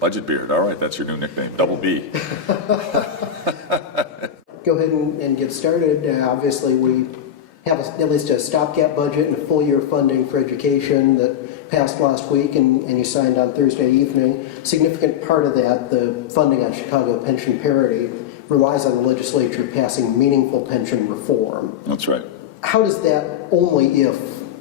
Budget Beard. All right, that's your new nickname, Double B. Go ahead and get started. Obviously, we have at least a stopgap budget and a full-year funding for education that passed last week, and you signed on Thursday evening. Significant part of that, the funding on Chicago pension parity, relies on the legislature passing meaningful pension reform. That's right. How does that, only if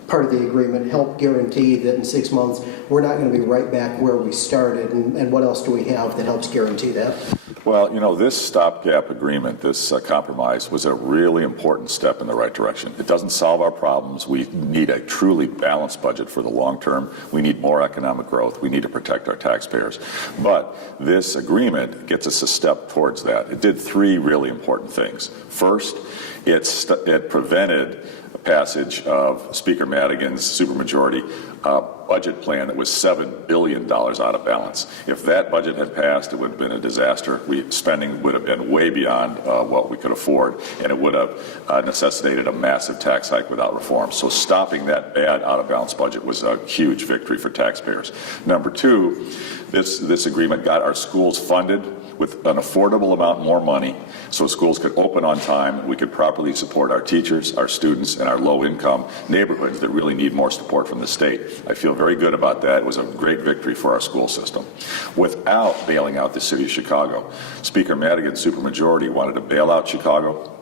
part of the agreement, help guarantee that in 6 months we're not going to be right back where we started, and what else do we have that helps guarantee that? Well, you know, this stopgap agreement, this compromise, was a really important step in the right direction. It doesn't solve our problems. We need a truly balanced budget for the long term. We need more economic growth. We need to protect our taxpayers. But this agreement gets us a step towards that. It did three really important things. First, it prevented passage of Speaker Madigan's supermajority budget plan that was $7 billion out of balance. If that budget had passed, it would have been a disaster. Spending would have been way beyond what we could afford, and it would have necessitated a massive tax hike without reform. So stopping that bad out of balance budget was a huge victory for taxpayers. Number two, this agreement got our schools funded with an affordable amount more money so schools could open on time. We could properly support our teachers, our students, and our low-income neighborhoods that really need more support from the state. I feel very good about that. It was a great victory for our school system. Without bailing out the city of Chicago, Speaker Madigan's supermajority wanted to bail out Chicago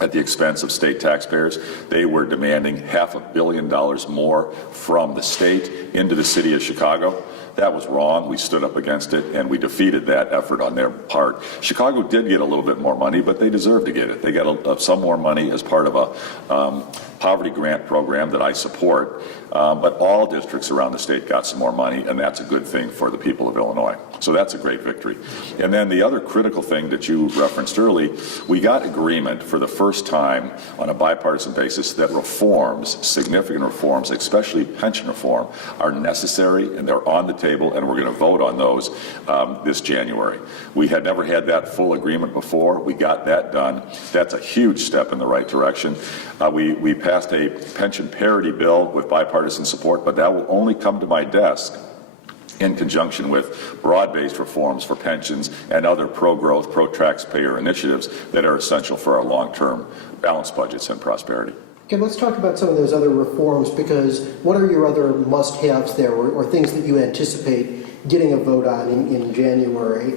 at the expense of state taxpayers. They were demanding $500 million more from the state into the city of Chicago. That was wrong. We stood up against it, and we defeated that effort on their part. Chicago did get a little bit more money, but they deserve to get it. They got some more money as part of a poverty grant program that I support, but all districts around the state got some more money, and that's a good thing for the people of Illinois. So that's a great victory. And then the other critical thing that you referenced early, we got agreement for the first time on a bipartisan basis that reforms, significant reforms, especially pension reform, are necessary, and they're on the table, and we're going to vote on those this January. We had never had that full agreement before. We got that done. That's a huge step in the right direction. We passed a pension parity bill with bipartisan support, but that will only come to my desk in conjunction with broad-based reforms for pensions and other pro-growth, pro-taxpayer initiatives that are essential for our long-term balanced budgets and prosperity. Okay, let's talk about some of those other reforms, because what are your other must-haves there, or things that you anticipate getting a vote on in January?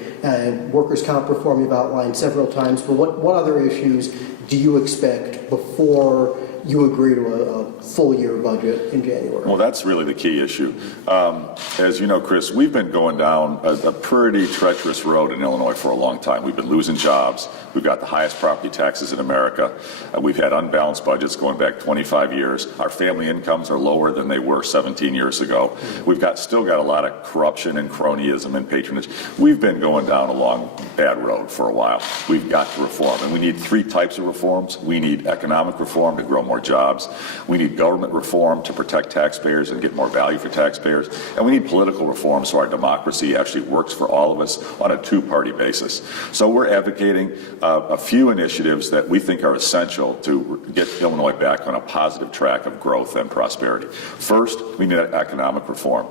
Workers' comp reform you've outlined several times, but what other issues do you expect before you agree to a full-year budget in January? Well, that's really the key issue. As you know, Chris, we've been going down a pretty treacherous road in Illinois for a long time. We've been losing jobs. We've got the highest property taxes in America. We've had unbalanced budgets going back 25 years. Our family incomes are lower than they were 17 years ago. We've still got a lot of corruption and cronyism and patronage. We've been going down a long, bad road for a while. We've got to reform, and we need three types of reforms. We need economic reform to grow more jobs. We need government reform to protect taxpayers and get more value for taxpayers. And we need political reform so our democracy actually works for all of us on a two-party basis. So we're advocating a few initiatives that we think are essential to get Illinois back on a positive track of growth and prosperity. First, we need economic reform.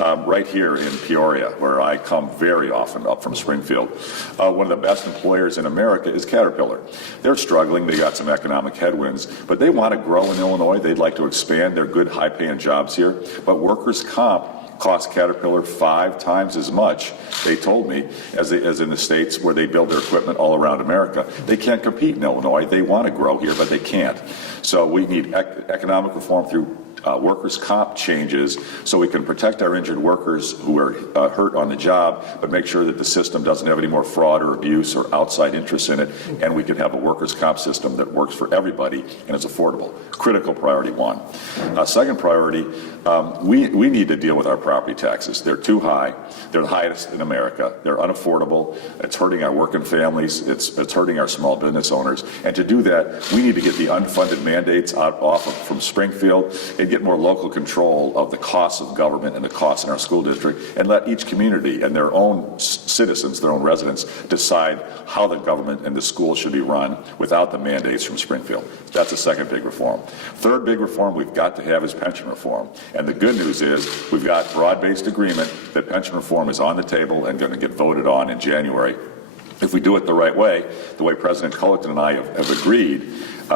Right here in Peoria, where I come very often up from Springfield, one of the best employers in America is Caterpillar. They're struggling. They got some economic headwinds, but they want to grow in Illinois. They'd like to expand their good high-paying jobs here, but workers' comp cost Caterpillar 5 times as much, they told me, as in the states where they build their equipment all around America. They can't compete in Illinois. They want to grow here, but they can't. So we need economic reform through workers' comp changes so we can protect our injured workers who are hurt on the job, but make sure that the system doesn't have any more fraud or abuse or outside interests in it, and we can have a workers' comp system that works for everybody and is affordable. Critical priority one. Second priority, we need to deal with our property taxes. They're too high. They're the highest in America. They're unaffordable. It's hurting our working families. It's hurting our small business owners. And to do that, we need to get the unfunded mandates from Springfield and get more local control of the costs of government and the costs in our school district, and let each community and their own citizens, their own residents, decide how the government and the schools should be run without the mandates from Springfield. That's the second big reform. Third big reform we've got to have is pension reform. And the good news is we've got broad-based agreement that pension reform is on the table and going to get voted on in January. If we do it the way President Cullerton and I have agreed,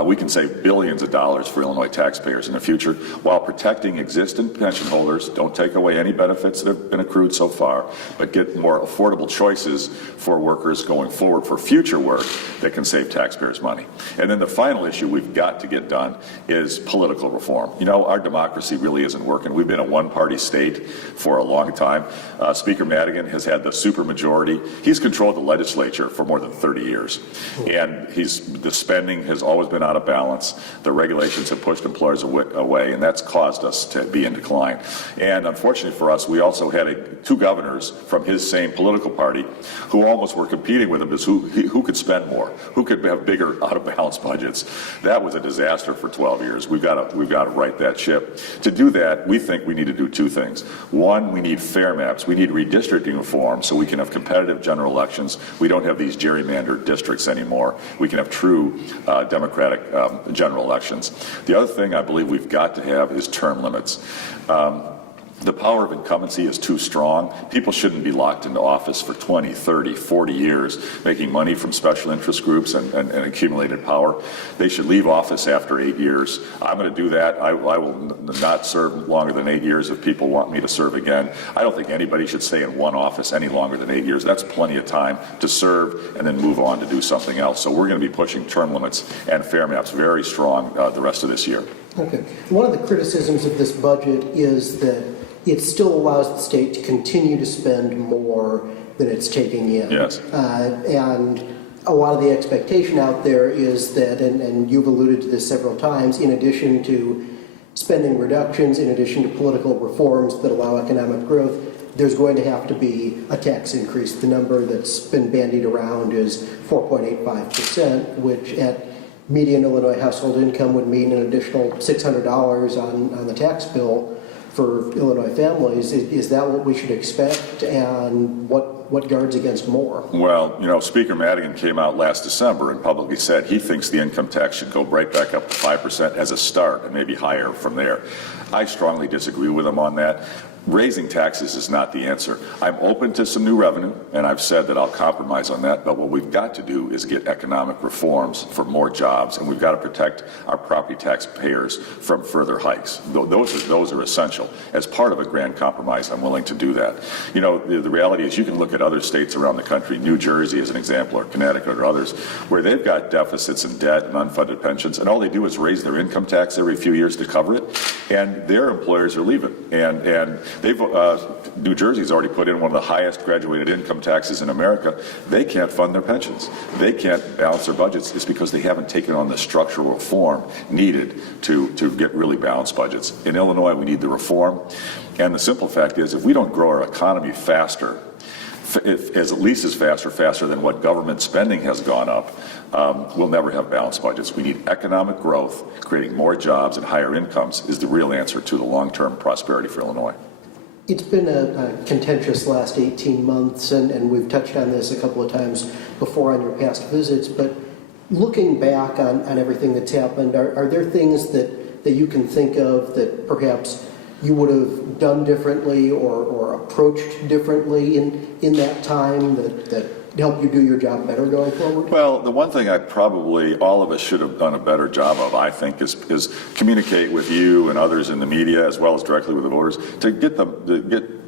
we can save billions of dollars for Illinois taxpayers in the future while protecting existing pension holders. Don't take away any benefits that have been accrued so far, but get more affordable choices for workers going forward for future work that can save taxpayers money. And then the final issue we've got to get done is political reform. You know, our democracy really isn't working. We've been a one-party state for a long time. Speaker Madigan has had the supermajority. He's controlled the legislature for more than 30 years. And the spending has always been out of balance. The regulations have pushed employers away, and that's caused us to be in decline. And unfortunately for us, we also had two governors from his same political party who almost were competing with him as who could spend more, who could have bigger out-of-balance budgets. That was a disaster for 12 years. We've got to right that ship. To do that, we think we need to do two things. One, we need fair maps. We need redistricting reform so we can have competitive general elections. We don't have these gerrymandered districts anymore. We can have true democratic general elections. The other thing I believe we've got to have is term limits. The power of incumbency is too strong. People shouldn't be locked into office for 20, 30, 40 years, making money from special interest groups and accumulated power. They should leave office after 8 years. I'm going to do that. I will not serve longer than 8 years if people want me to serve again. I don't think anybody should stay in one office any longer than 8 years. That's plenty of time to serve and then move on to do something else. So we're going to be pushing term limits and fair maps very strong the rest of this year. Okay. One of the criticisms of this budget is that it still allows the state to continue to spend more than it's taking in. Yes. And a lot of the expectation out there is that, and you've alluded to this several times, in addition to spending reductions, in addition to political reforms that allow economic growth, there's going to have to be a tax increase. The number that's been bandied around is 4.85%, which at median Illinois household income would mean an additional $600 on the tax bill for Illinois families. Is that what we should expect, and what guards against more? Well, you know, Speaker Madigan came out last December and publicly said he thinks the income tax should go right back up to 5% as a start and maybe higher from there. I strongly disagree with him on that. Raising taxes is not the answer. I'm open to some new revenue, and I've said that I'll compromise on that, but what we've got to do is get economic reforms for more jobs, and we've got to protect our property taxpayers from further hikes. Those are essential. As part of a grand compromise, I'm willing to do that. You know, the reality is you can look at other states around the country, New Jersey as an example, or Connecticut or others, where they've got deficits and debt and unfunded pensions, and all they do is raise their income tax every few years to cover it, and their employers are leaving. And New Jersey's already put in one of the highest graduated income taxes in America. They can't fund their pensions. They can't balance their budgets. It's because they haven't taken on the structural reform needed to get really balanced budgets. In Illinois, we need the reform. And the simple fact is, if we don't grow our economy faster, at least as faster than what government spending has gone up, we'll never have balanced budgets. We need economic growth. Creating more jobs and higher incomes is the real answer to the long-term prosperity for Illinois. It's been a contentious last 18 months, and we've touched on this a couple of times before on your past visits, but looking back on everything that's happened, are there things that you can think of that perhaps you would have done differently or approached differently in that time that help you do your job better going forward? Well, the one thing all of us should have done a better job of, I think, is communicate with you and others in the media as well as directly with the voters to get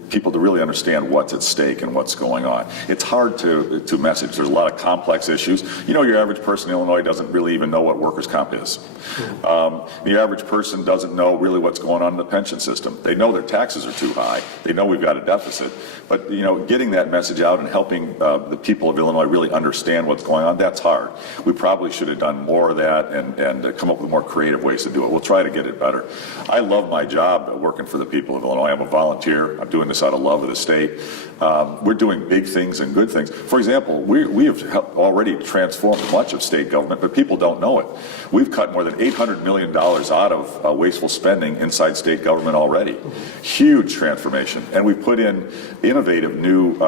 people to really understand what's at stake and what's going on. It's hard to message. There's a lot of complex issues. You know, your average person in Illinois doesn't really even know what workers' comp is. The average person doesn't know really what's going on in the pension system. They know their taxes are too high. They know we've got a deficit. But, you know, getting that message out and helping the people of Illinois really understand what's going on, that's hard. We probably should have done more of that and come up with more creative ways to do it. We'll try to get it better. I love my job working for the people of Illinois. I'm a volunteer. I'm doing this out of love of the state. We're doing big things and good things. For example, we have already transformed much of state government, but people don't know it. We've cut more than $800 million out of wasteful spending inside state government already. Huge transformation. And we put in innovative new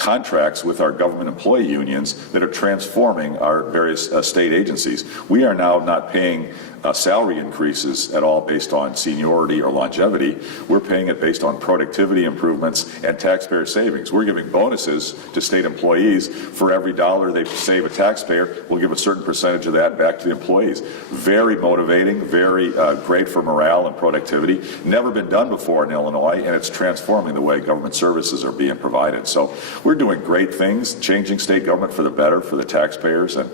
contracts with our government employee unions that are transforming our various state agencies. We are now not paying salary increases at all based on seniority or longevity. We're paying it based on productivity improvements and taxpayer savings. We're giving bonuses to state employees. For every dollar they save a taxpayer, we'll give a certain percentage of that back to the employees. Very motivating, very great for morale and productivity. Never been done before in Illinois, and it's transforming the way government services are being provided. So we're doing great things, changing state government for the better, for the taxpayers and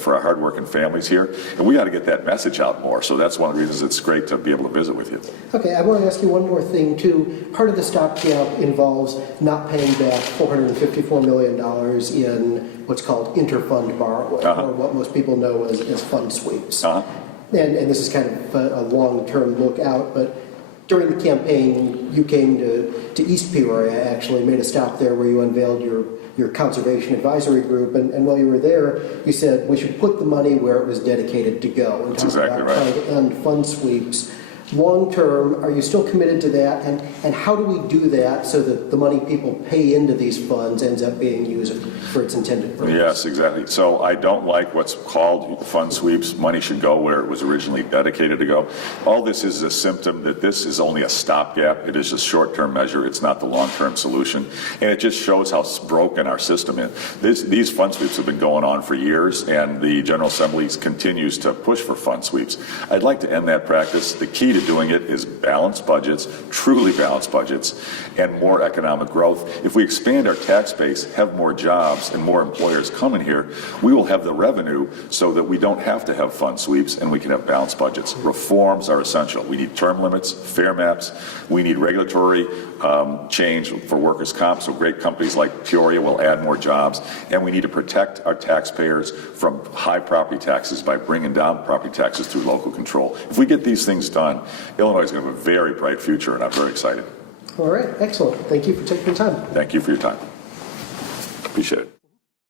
for our hardworking families here. And we got to get that message out more. So that's one of the reasons it's great to be able to visit with you. Okay, I want to ask you one more thing too. Part of the stopgap involves not paying back $454 million in what's called interfund borrowing, or what most people know as Funsweeps. And this is kind of a long-term look out, but during the campaign, you came to East Peoria, actually made a stop there where you unveiled your conservation advisory group, and while you were there, you said we should put the money where it was dedicated to go. And that's exactly right. Trying to end Funsweeps. Long term, are you still committed to that? And how do we do that so that the money people pay into these funds ends up being used for its intended purpose? Yes, exactly. So I don't like what's called fund sweeps. Money should go where it was originally dedicated to go. All this is a symptom that this is only a stopgap. It is a short-term measure. It's not the long-term solution. And it just shows how broken our system is. These fund sweeps have been going on for years, and the General Assembly continues to push for fund sweeps. I'd like to end that practice. The key to doing it is balanced budgets, truly balanced budgets, and more economic growth. If we expand our tax base, have more jobs, and more employers coming here, we will have the revenue so that we don't have to have fund sweeps and we can have balanced budgets. Reforms are essential. We need term limits, fair maps. We need regulatory change for workers' comp, so great companies like Peoria will add more jobs. And we need to protect our taxpayers from high property taxes by bringing down property taxes through local control. If we get these things done, Illinois is going to have a very bright future, and I'm very excited. All right, excellent. Thank you for taking the time. Thank you for your time. Appreciate it.